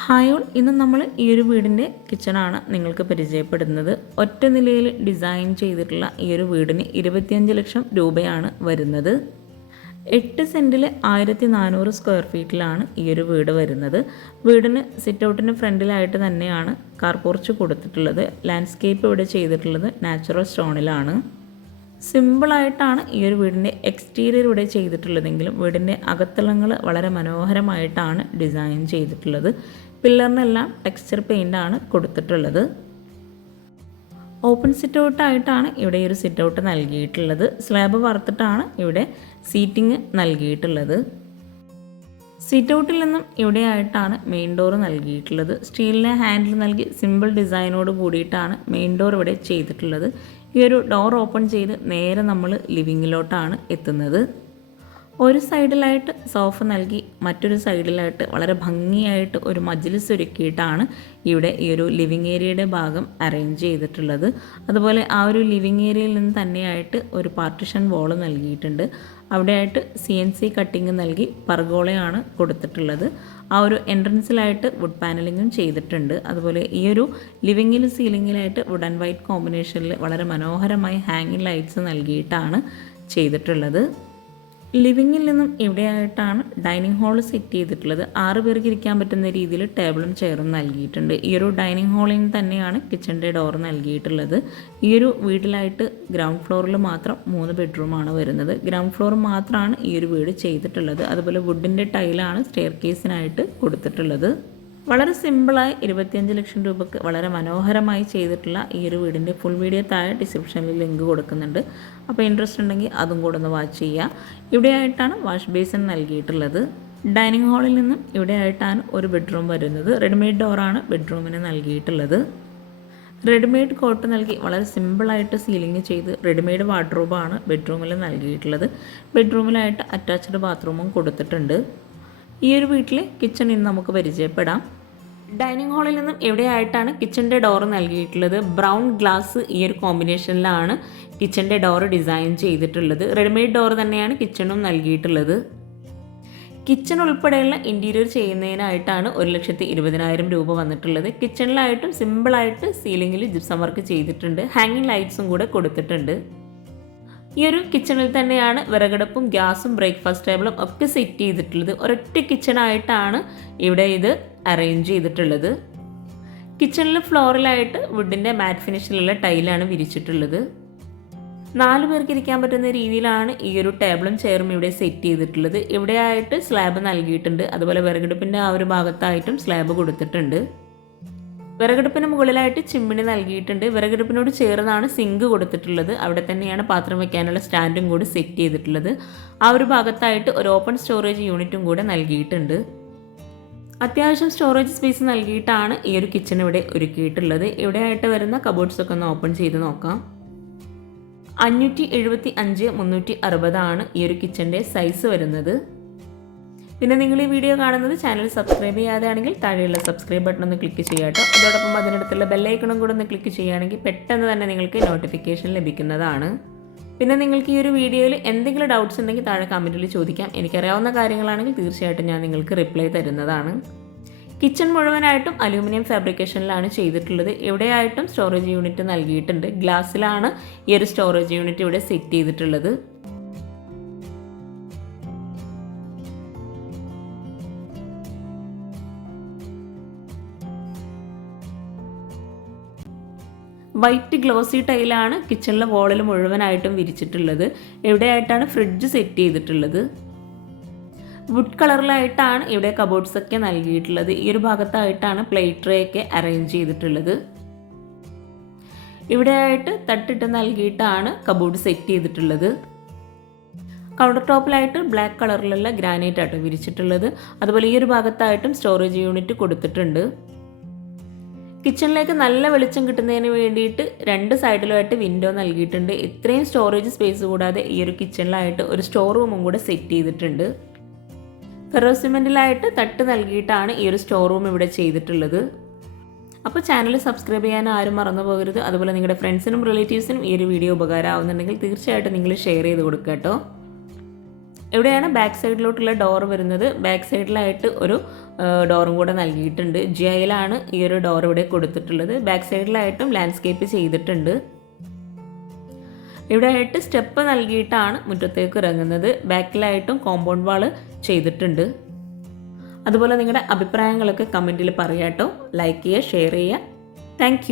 Hi all. ഇന്ന് നമ്മൾ ഈ ഒരു വീടിന്റെ കിച്ചണാണ് നിങ്ങൾക്ക് പരിചയപ്പെടുന്നത്. ഒറ്റ നിലയിൽ ഡിസൈൻ ചെയ്തിട്ടുള്ള ഈ ഒരു വീടിന് ഇരുപത്തിയഞ്ച് ലക്ഷം രൂപയാണ് വരുന്നത്. എട്ട് സെന്റിൽ ആയിരത്തി നാനൂറ് സ്ക്വയർ ഫീറ്റിലാണ് ഈ ഒരു വീട് വരുന്നത്. വീടിന് സിറ്റ് ഔട്ടിന് ഫ്രണ്ടിലായിട്ട് തന്നെയാണ് കാർ പോർച്ച് കൊടുത്തിട്ടുള്ളത്. ലാൻഡ്സ്കേപ്പ് ഇവിടെ ചെയ്തിട്ടുള്ളത് നാച്ചുറൽ സ്റ്റോണിലാണ്. സിമ്പിളായിട്ടാണ് ഈ ഒരു വീടിന്റെ എക്സ്റ്റീരിയർ ഇവിടെ ചെയ്തിട്ടുള്ളതെങ്കിലും വീടിന്റെ അകത്തളങ്ങൾ വളരെ മനോഹരമായിട്ടാണ് ഡിസൈൻ ചെയ്തിട്ടുള്ളത്. പില്ലറിനെല്ലാം ടെക്സ്ചർ പെയിന്റാണ് കൊടുത്തിട്ടുള്ളത്. ഓപ്പൺ സിറ്റ് ഔട്ടായിട്ടാണ് ഇവിടെ ഒരു സിറ്റ് ഔട്ട് നൽകിയിട്ടുള്ളത്. സ്ലാബ് വറുത്തിട്ടാണ് ഇവിടെ സീറ്റിംഗ് നൽകിയിട്ടുള്ളത്. സിറ്റ് ഔട്ടിൽ നിന്നും ഇവിടെയായിട്ടാണ് മെയിൻ ഡോർ നൽകിയിട്ടുള്ളത്. സ്റ്റീലിനെ ഹാൻഡിൽ നൽകി സിമ്പിൾ ഡിസൈനോട് കൂടിയിട്ടാണ് മെയിൻ ഡോർ ഇവിടെ ചെയ്തിട്ടുള്ളത്. ഈ ഒരു ഡോർ ഓപ്പൺ ചെയ്ത് നേരെ നമ്മൾ ലിവിങ്ങിലോട്ടാണ് എത്തുന്നത്. ഒരു സൈഡിലായിട്ട് സോഫ നൽകി മറ്റൊരു സൈഡിലായിട്ട് വളരെ ഭംഗിയായിട്ട് ഒരു മജ്ലിസ് ഒരുക്കിയിട്ടാണ് ഇവിടെ ഈ ഒരു ലിവിങ് ഏരിയയുടെ ഭാഗം അറേഞ്ച് ചെയ്തിട്ടുള്ളത്. അതുപോലെ ആ ഒരു ലിവിങ് ഏരിയയിൽ നിന്ന് തന്നെയായിട്ട് ഒരു പാർട്ടിഷൻ വോൾ നൽകിയിട്ടുണ്ട്. അവിടെയായിട്ട് സി എൻ സി കട്ടിങ് നൽകി പർഗോളയാണ് കൊടുത്തിട്ടുള്ളത്. ആ ഒരു എൻട്രൻസിലായിട്ട് വുഡ് പാനലിങ്ങും ചെയ്തിട്ടുണ്ട്. അതുപോലെ ഈ ഒരു ലിവിങ്ങിൽ സീലിങ്ങിലായിട്ട് വുഡ് ആൻഡ് വൈറ്റ് കോമ്പിനേഷനിൽ വളരെ മനോഹരമായി ഹാങ്ങിങ് ലൈറ്റ്സ് നൽകിയിട്ടാണ് ചെയ്തിട്ടുള്ളത്. ലിവിങ്ങിൽ നിന്നും ഇവിടെയായിട്ടാണ് ഡൈനിങ് ഹാൾ സെറ്റ് ചെയ്തിട്ടുള്ളത്? ആറ് പേർക്ക് ഇരിക്കാൻ പറ്റുന്ന രീതിയിൽ ടേബിളും ചെയറും നൽകിയിട്ടുണ്ട്. ഈ ഒരു ഡൈനിങ് ഹാളിൽ തന്നെയാണ് കിച്ചന്റെ ഡോർ നൽകിയിട്ടുള്ളത്. ഈ ഒരു വീട്ടിലായിട്ട് ഗ്രൗണ്ട് ഫ്ലോറിൽ മാത്രം മൂന്ന് ബെഡ്റൂമാണ് വരുന്നത്. ഗ്രൗണ്ട് ഫ്ലോർ മാത്രമാണ് ഈ ഒരു വീട് ചെയ്തിട്ടുള്ളത്. അതുപോലെ വുഡിന്റെ ടൈലാണ് സ്റ്റെയർ കേസിനായിട്ട് കൊടുത്തിട്ടുള്ളത്. വളരെ സിമ്പിളായി ഇരുപത്തിയഞ്ച് ലക്ഷം രൂപക്ക് വളരെ മനോഹരമായി ചെയ്തിട്ടുള്ള ഈ ഒരു വീടിന്റെ ഫുൾ വീഡിയോ താഴെ ഡിസ്ക്രിപ്ഷനിൽ ലിങ്ക് കൊടുക്കുന്നുണ്ട്. അപ്പോൾ ഇൻട്രസ്റ്റ് ഉണ്ടെങ്കിൽ അതും കൂടെ ഒന്ന് വാച്ച് ചെയ്യുക ഇവിടെയായിട്ടാണ് വാഷ് ബേസിൻ നൽകിയിട്ടുള്ളത്. ഡൈനിങ് ഹാളിൽ നിന്നും ഇവിടെയായിട്ടാണ് ഒരു ബെഡ്റൂം വരുന്നത്. റെഡിമെയ്ഡ് ഡോറാണ് ബെഡ്റൂമിന് നൽകിയിട്ടുള്ളത്. റെഡിമെയ്ഡ് കോട്ട് നൽകി വളരെ സിമ്പിളായിട്ട് സീലിംഗ് ചെയ്ത് റെഡിമെയ്ഡ് വാർഡ്രോബാണ് ബെഡ്റൂമിൽ നൽകിയിട്ടുള്ളത്. ബെഡ്റൂമിലായിട്ട് അറ്റാച്ച്ഡ് ബാത്റൂമും കൊടുത്തിട്ടുണ്ട്. ഈ ഒരു വീട്ടിലെ കിച്ചൺ ഇന്ന് നമുക്ക് പരിചയപ്പെടാം. ഡൈനിങ് ഹാളിൽ നിന്നും എവിടെയായിട്ടാണ് കിച്ചന്റെ ഡോർ നൽകിയിട്ടുള്ളത്? ബ്രൗൺ ഗ്ലാസ് ഈ ഒരു കോമ്പിനേഷനിലാണ് കിച്ചന്റെ ഡോർ ഡിസൈൻ ചെയ്തിട്ടുള്ളത്. റെഡിമെയ്ഡ് ഡോർ തന്നെയാണ് കിച്ചണും നൽകിയിട്ടുള്ളത്. കിച്ചൺ ഉൾപ്പെടെയുള്ള ഇന്റീരിയർ ചെയ്യുന്നതിനായിട്ടാണ് ഒരു ലക്ഷത്തി ഇരുപതിനായിരം രൂപ വന്നിട്ടുള്ളത്. കിച്ചണിലായിട്ടും സിമ്പിളായിട്ട് സീലിങ്ങിൽ ജിപ്സം വർക്ക് ചെയ്തിട്ടുണ്ട്. ഹാങ്ങിങ് ലൈറ്റ്സും കൂടെ കൊടുത്തിട്ടുണ്ട്. ഈ ഒരു കിച്ചണിൽ തന്നെയാണ് വിറകടുപ്പും ഗ്യാസും ബ്രേക്ക്ഫാസ്റ്റ് ടേബിളും ഒക്കെ സെറ്റ് ചെയ്തിട്ടുള്ളത്. ഒരൊറ്റ കിച്ചണായിട്ടാണ് ഇവിടെ ഇത് അറേഞ്ച് ചെയ്തിട്ടുള്ളത്. കിച്ചണിൽ ഫ്ലോറിലായിട്ട് വുഡിന്റെ മാറ്റ് ഫിനിഷിലുള്ള ടൈലാണ് വിരിച്ചിട്ടുള്ളത്. നാല് പേർക്ക് ഇരിക്കാൻ പറ്റുന്ന രീതിയിലാണ് ഈ ഒരു ടേബിളും ചെയറും ഇവിടെ സെറ്റ് ചെയ്തിട്ടുള്ളത്. ഇവിടെയായിട്ട് സ്ലാബ് നൽകിയിട്ടുണ്ട്. അതുപോലെ വിറകടുപ്പിന്റെ ആ ഒരു ഭാഗത്തായിട്ടും സ്ലാബ് കൊടുത്തിട്ടുണ്ട്. വിറകടുപ്പിന് മുകളിലായിട്ട് ചിമ്മിണി നൽകിയിട്ടുണ്ട്. വിറകടുപ്പിനോട് ചേർന്നാണ് സിങ്ക് കൊടുത്തിട്ടുള്ളത്. അവിടെ തന്നെയാണ് പാത്രം വയ്ക്കാനുള്ള സ്റ്റാൻഡും കൂടി സെറ്റ് ചെയ്തിട്ടുള്ളത്. ആ ഒരു ഭാഗത്തായിട്ട് ഒരു ഓപ്പൺ സ്റ്റോറേജ് യൂണിറ്റും കൂടെ നൽകിയിട്ടുണ്ട്. അത്യാവശ്യം സ്റ്റോറേജ് സ്പേസ് നൽകിയിട്ടാണ് ഈ ഒരു കിച്ചൺ ഇവിടെ ഒരുക്കിയിട്ടുള്ളത്. ഇവിടെയായിട്ട് വരുന്ന കബോർഡ്സൊക്കെ ഒന്ന് ഓപ്പൺ ചെയ്ത് നോക്കാം. അഞ്ഞൂറ്റി എഴുപത്തി അഞ്ച് മുന്നൂറ്റി അറുപതാണ് ഈ ഒരു കിച്ചന്റെ സൈസ് വരുന്നത്. പിന്നെ നിങ്ങൾ ഈ വീഡിയോ കാണുന്നത് ചാനൽ സബ്സ്ക്രൈബ് ചെയ്യാതെയാണെങ്കിൽ താഴെയുള്ള സബ്സ്ക്രൈബ് ബട്ടൺ ഒന്ന് ക്ലിക്ക് ചെയ്യാം കേട്ടോ. അതോടൊപ്പം അതിനടുത്തുള്ള ബെല്ലൈക്കണും കൂടെ ഒന്ന് ക്ലിക്ക് ചെയ്യുകയാണെങ്കിൽ പെട്ടെന്ന് തന്നെ നിങ്ങൾക്ക് നോട്ടിഫിക്കേഷൻ ലഭിക്കുന്നതാണ്. പിന്നെ നിങ്ങൾക്ക് ഈ ഒരു വീഡിയോയിൽ എന്തെങ്കിലും ഡൗട്ട്സ് ഉണ്ടെങ്കിൽ താഴെ കമന്റിൽ ചോദിക്കാം. എനിക്കറിയാവുന്ന കാര്യങ്ങളാണെങ്കിൽ തീർച്ചയായിട്ടും ഞാൻ നിങ്ങൾക്ക് റിപ്ലൈ തരുന്നതാണ്. കിച്ചൺ മുഴുവനായിട്ടും അലൂമിനിയം ഫാബ്രിക്കേഷനിലാണ് ചെയ്തിട്ടുള്ളത്. എവിടെയായിട്ടും സ്റ്റോറേജ് യൂണിറ്റ് നൽകിയിട്ടുണ്ട്. ഗ്ലാസ്സിലാണ് ഈ ഒരു സ്റ്റോറേജ് യൂണിറ്റ് ഇവിടെ സെറ്റ് ചെയ്തിട്ടുള്ളത്. വൈറ്റ് ഗ്ലോസി ടൈലാണ് കിച്ചണിലെ വോളിൽ മുഴുവനായിട്ടും വിരിച്ചിട്ടുള്ളത്. എവിടെയായിട്ടാണ് ഫ്രിഡ്ജ് സെറ്റ് ചെയ്തിട്ടുള്ളത്? വുഡ് കളറിലായിട്ടാണ് ഇവിടെ കബോർഡ്സ് ഒക്കെ നൽകിയിട്ടുള്ളത്. ഈ ഒരു ഭാഗത്തായിട്ടാണ് പ്ലേറ്റ് ട്രേ ഒക്കെ അറേഞ്ച് ചെയ്തിട്ടുള്ളത്. ഇവിടെയായിട്ട് തട്ടിട്ട് നൽകിയിട്ടാണ് കബോർഡ് സെറ്റ് ചെയ്തിട്ടുള്ളത്. കൗണ്ടർ ടോപ്പിലായിട്ട് ബ്ലാക്ക് കളറിലുള്ള ഗ്രാനൈറ്റ് ആട്ടോ വിരിച്ചിട്ടുള്ളത്. അതുപോലെ ഈ ഒരു ഭാഗത്തായിട്ടും സ്റ്റോറേജ് യൂണിറ്റ് കൊടുത്തിട്ടുണ്ട്. കിച്ചണിലേക്ക് നല്ല വെളിച്ചം കിട്ടുന്നതിന് വേണ്ടിയിട്ട് രണ്ട് സൈഡിലുമായിട്ട് വിൻഡോ നൽകിയിട്ടുണ്ട്. ഇത്രയും സ്റ്റോറേജ് സ്പേസ് കൂടാതെ ഈ ഒരു കിച്ചണിലായിട്ട് ഒരു സ്റ്റോർ റൂമും കൂടെ സെറ്റ് ചെയ്തിട്ടുണ്ട്. ഫെറോസിമെന്റിലായിട്ട് തട്ട് നൽകിയിട്ടാണ് ഈ ഒരു സ്റ്റോർ റൂം ഇവിടെ ചെയ്തിട്ടുള്ളത്. അപ്പോൾ ചാനൽ സബ്സ്ക്രൈബ് ചെയ്യാൻ ആരും മറന്നു പോകരുത്. അതുപോലെ നിങ്ങളുടെ ഫ്രണ്ട്സിനും റിലേറ്റീവ്സിനും ഈ ഒരു വീഡിയോ ഉപകാരമാവുന്നുണ്ടെങ്കിൽ തീർച്ചയായിട്ടും നിങ്ങൾ ഷെയർ ചെയ്ത് കൊടുക്കുക കേട്ടോ. എവിടെയാണ്? ബാക്ക് സൈഡിലോട്ടുള്ള ഡോർ വരുന്നത്. ബാക്ക് സൈഡിലായിട്ട് ഒരു ഡോറും കൂടെ നൽകിയിട്ടുണ്ട്. ജി ഐയിലാണ് ഈ ഒരു ഡോർ ഇവിടെ കൊടുത്തിട്ടുള്ളത്. ബാക്ക് സൈഡിലായിട്ടും ലാൻഡ്സ്കേപ്പ് ചെയ്തിട്ടുണ്ട്. ഇവിടെ ആയിട്ട് സ്റ്റെപ്പ് നൽകിയിട്ടാണ് മുറ്റത്തേക്ക് ഇറങ്ങുന്നത്. ബാക്കിലായിട്ടും കോമ്പൗണ്ട് വാൾ ചെയ്തിട്ടുണ്ട്. അതുപോലെ നിങ്ങളുടെ അഭിപ്രായങ്ങളൊക്കെ കമന്റിൽ പറയാട്ടോ. ലൈക്ക് ചെയ്യുക ഷെയർ ചെയ്യുക. താങ്ക്